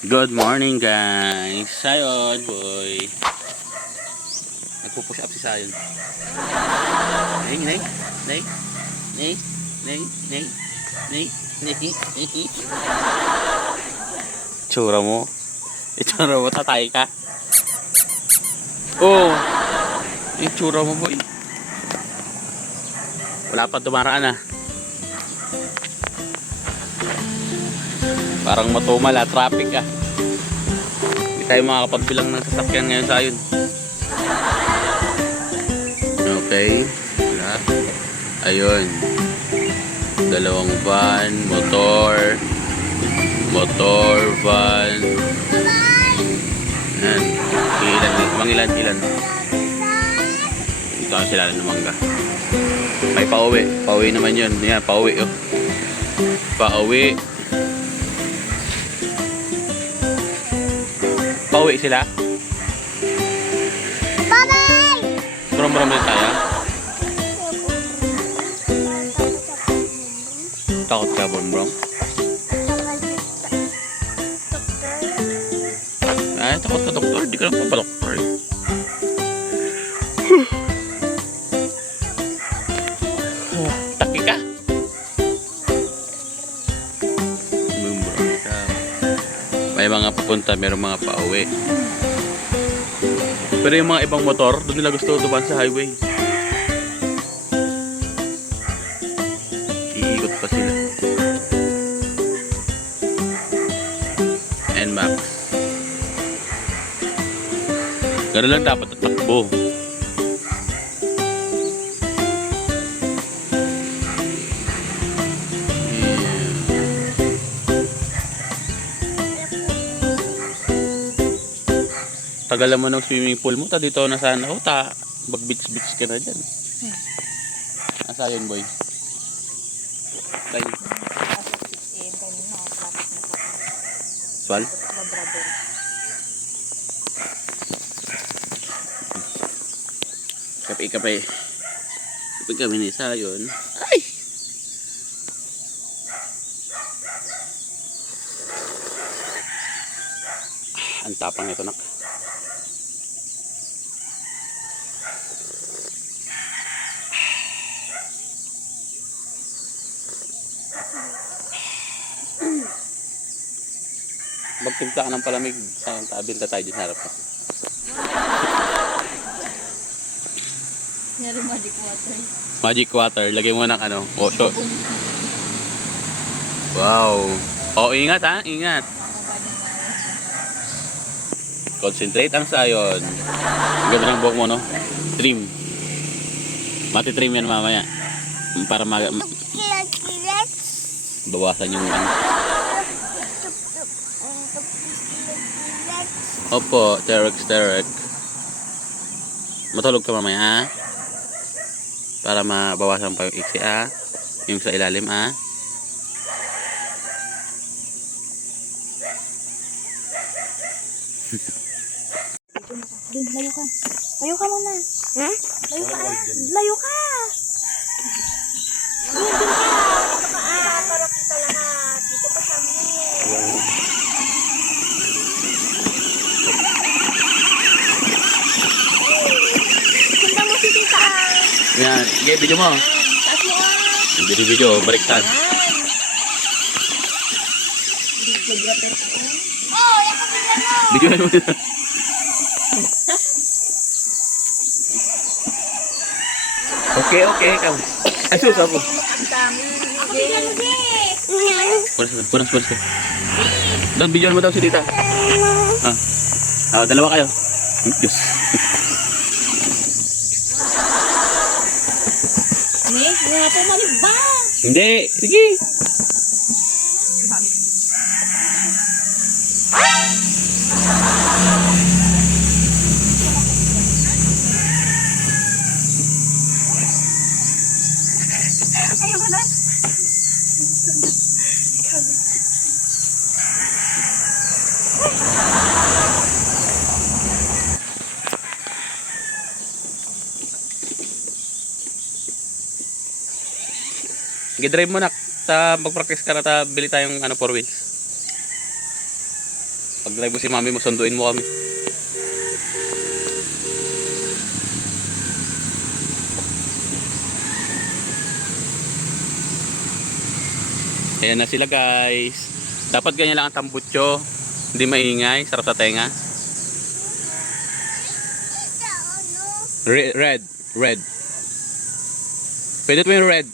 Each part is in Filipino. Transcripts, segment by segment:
Good morning guys. Sayon boy. Nagpo-push up si Sayon. Nay, nay, nay, nay, nay, nay, nay, nay. Tsura mo. Itsura mo, tatay ka. Oh. Yung tsura mo boy. Wala pa dumaraan ah. Parang matumala, traffic ah. Hindi tayo makakapagbilang ng sasakyan ngayon sa ayun. Okay. Wala. Ayun. Dalawang van, motor, van. Yan. Mangilan-ilan. Dito ang sila ng mangga. May pauwi. Pauwi naman yun. Yan, pauwi oh. Pauwi. Pauwi sila. Bye-bye! Brom-brom din tayo. Takot ka, brom-brom? Ay, takot ka, doktor. Di ka lang papadoktor. Taki ka? Brom-brom ka. May mga papunta, mayroong mga pauwi. Pero yung mga ibang motor, doon nila gusto tuban sa highway. Iikot pa sila. NMAX. Ganun lang dapat at takbo. Tagalan mo ng swimming pool mo, ta dito na sana ho, ta mag-beach ka na dyan. Asa yun boy? Tayo. Swal? Kape. Kapag kami ni Sayon. Ay! Ang tapang ito nak. Magtimpla ka ng palamig. Sayang, tabilta tayo dyan sa harap. Meron magic water. Magic water. Lagay mo ng ano. Oh, so. Wow. Oh, ingat ha. Ingat. Concentrate ang Sayon. Ang ganda ng buhok mo, no? Trim. Mati-trim yan mamaya. Para bawasan yung ano. Opo, Terek. Matulog ka mamaya, ha? Para mabawasan pa yung iksi, ha? Yung sa ilalim, ha? Layo ka. Layo ka muna. Ha? Layo ka. Layo ka. Doon ka. Dito ka. Para kita lahat. Dito ka sa amin. Punta mo si tita. Yan. Sige, video mo. Taas mo ka. Video. Baliktad. Oh, yan ka pila mo. Video na muna. Okay. Ay, sus ako. Ang dami. Ako pila mo, Jay. Punas. Dan, videoan mo daw si tita. Dalawa kayo. Diyos. Wala po malibang. Hindi. Sige. Sige, drive mo na. Magpractice ka na, bili tayong 4 wheels. Pag drive mo si mami mo, sunduin mo kami. Ayan na sila guys. Dapat ganyan lang ang tambutso. Hindi maingay, sarap sa tenga. Red. Pwede ito yung red.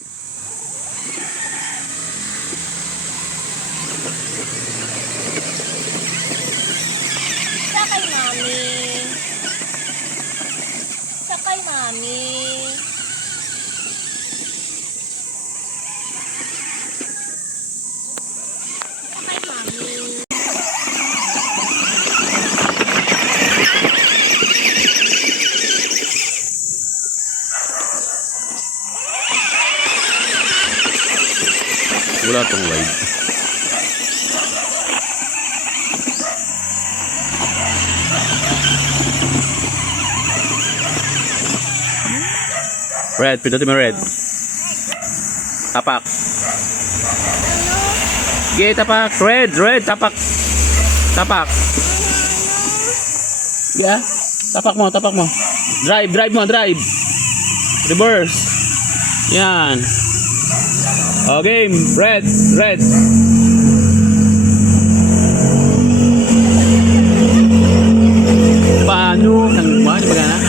Sakay, mami. Sakay, mami. Sakay, mami. Wala tong ride. Red, pindutin mo red. Tapak. Sige, tapak. Red, tapak. Tapak. Yeah. Tapak mo. Drive mo. Reverse. Yan. Oh, game. Red. Paano? Di ba gana?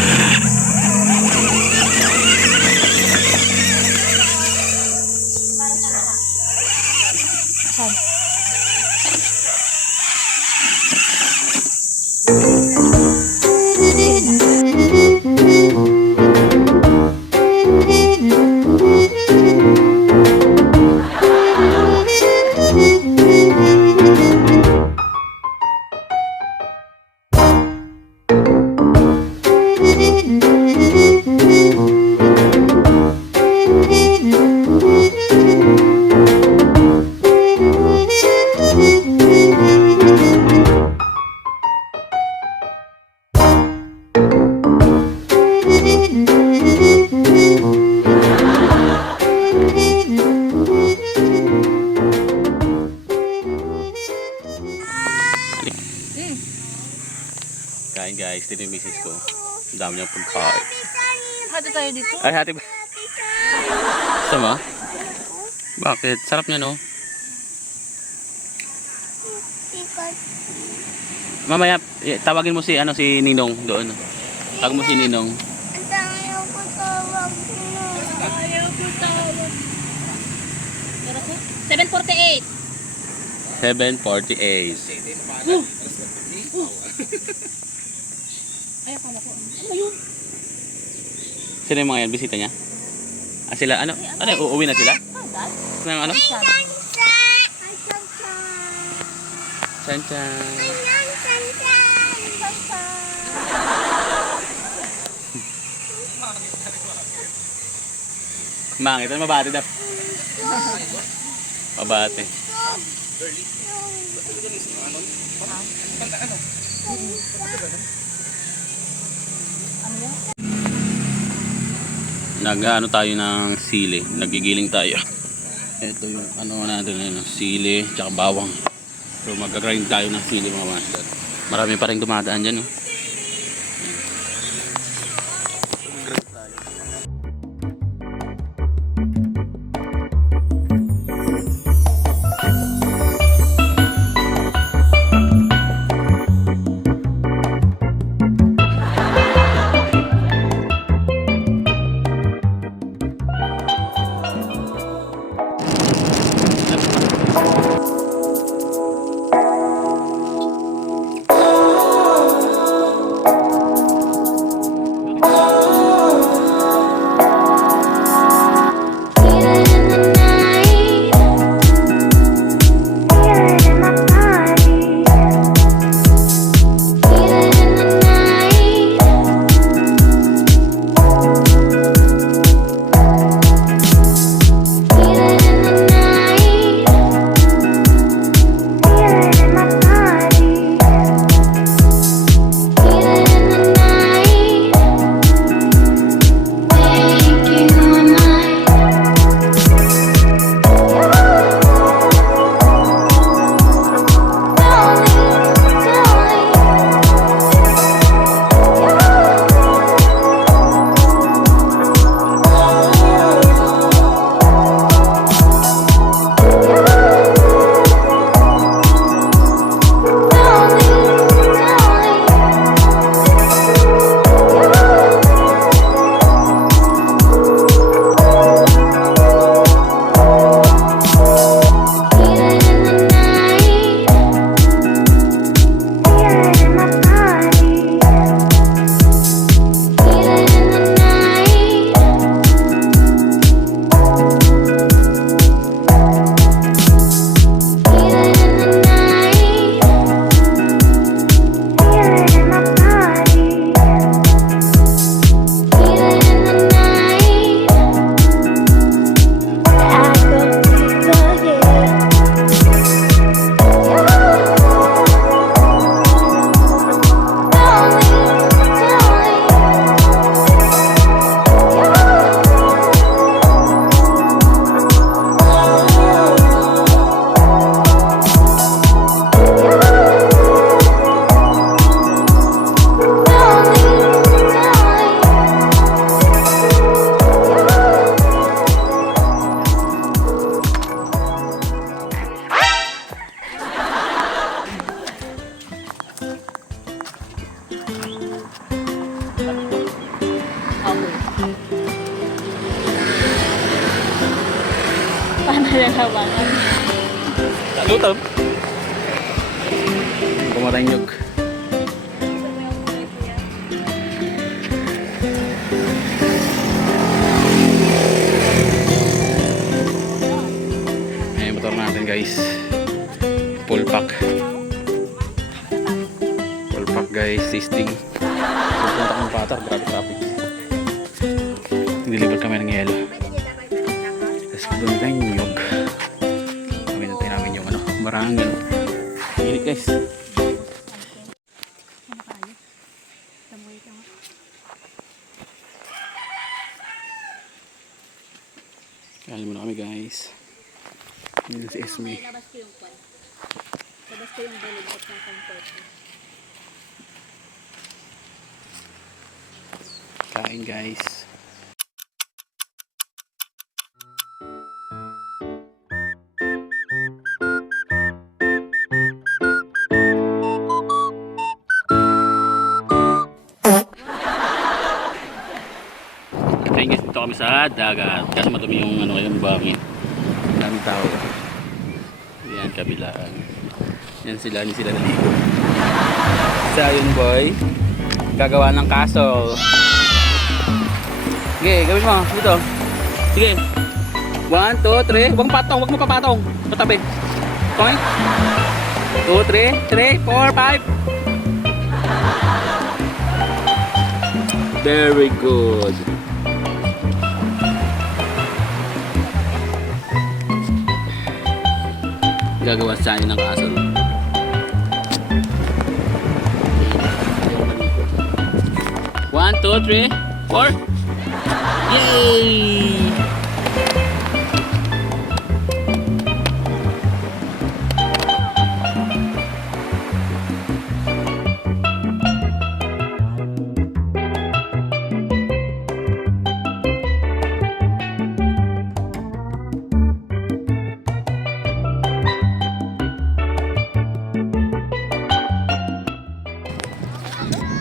Kain guys, dito yung misis ko. Ang dami niyang pagkain. Hati tayo dito. Ay, hati ba? Sama? Bakit? Sarap niya, no? Mamaya, tawagin mo si Ninong doon. Tawag mo si Ninong. Ayaw ko tawag. 7:48. 7:48. Ayaw pala po. Ano yun? Sino yung mga yan? Bisita niya? Ah, sila? Ano? Uuwi na sila? Ng ano? Chan-chan. Mangit, ano mabati daw? Mabati. Nag-ano tayo ng sili. Nagigiling tayo. Ito yung ano natin, sili tsaka bawang. So mag-grind tayo ng sili mga master. Marami pa rin dumadaan dyan, no? Malalawangan. Lutom. Pumatay nyug. Ayan yung motor natin guys. Full pack. Full pack guys. Sisting. Pupunta kang patar. Grabe traffic. Deliver kami ng yelo. Tapos doon tayo yung nyug. Paminatay namin yung ano, barangay. Init guys. Kali mo na kami guys. Yun si Esme. Labas ko yung kwan. Labas ko yung baligot ng comfort. Kain guys. Ayun guys, dito kami sa dagat. Kasi madumi yung ano ngayon, bangin. Daming tao. Yan, kabilaan. Yan sila, hindi sila naligo. Sa yun boy, gagawa ng castle. Sige, gawin mo. Dito. Sige. 1, 2, 3. Huwag mo patong, huwag mo papatong. Patabi. Okay? 2, 3, 4, 5. Very good. Gagawa sa akin ng castle. 1, 2, 3, 4. Yay!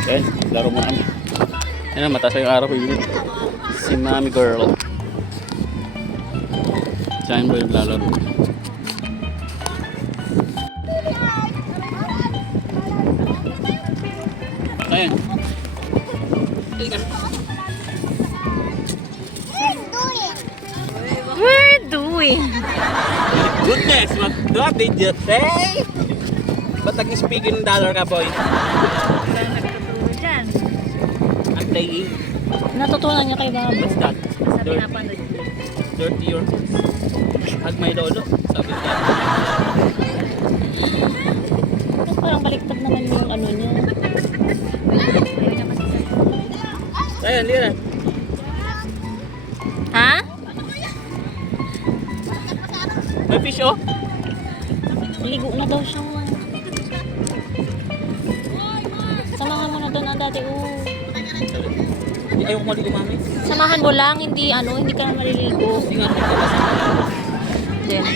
Ayan, laro mo kami. Ayan, mataas yung araw ko yun. Si Mami Girl. Saan ba yung lalaro? Ayan. We're doing. Goodness, what did you say? Ba't nag-speaking dollar ka, boy? Nagtuturo dyan. Ang tayi. Natutunan niya kay Babo. What's that? Sa pinapanood niya. Dirty your hands. Hug my lolo. Sabi niya. Parang baliktad naman yung ano niya. Ayaw niya kasi sa... Ayan, lira. Ha? May fish, oh. Ligo na daw siya. Samahan mo na doon ang dati. Ayaw ko maligo, mami. Samahan mo lang, hindi hindi ka na maliligo. Hindi nga. Then.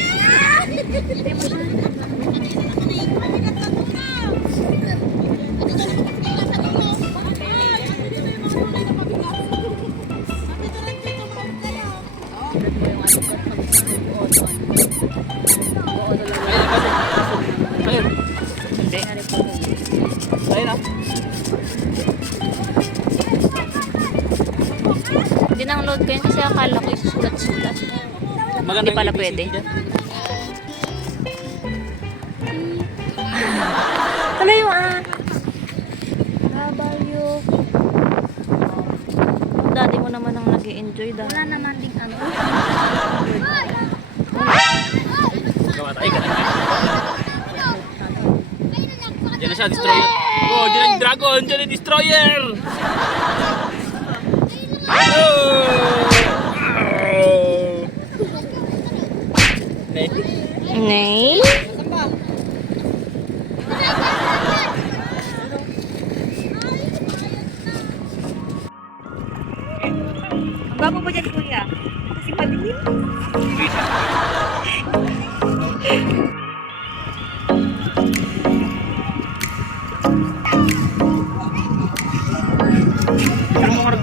Ayun. Hindi. Ayun, ah. Dinang-load ko yun kasi akala ko isusulat-sulat. Maganda Hindi pala yung pwede. ABC dyan. Kalayo W. Daddy mo naman ang nag-i-enjoy dahil. Wala naman ding ano. Gawa tayo, ganun. Diyan na siya, destroyer. Oh, diyan ang dragon, diyan ang destroyer. Nail? Gwapo ba dyan, kuya? Kasi padilim. Pero mga harap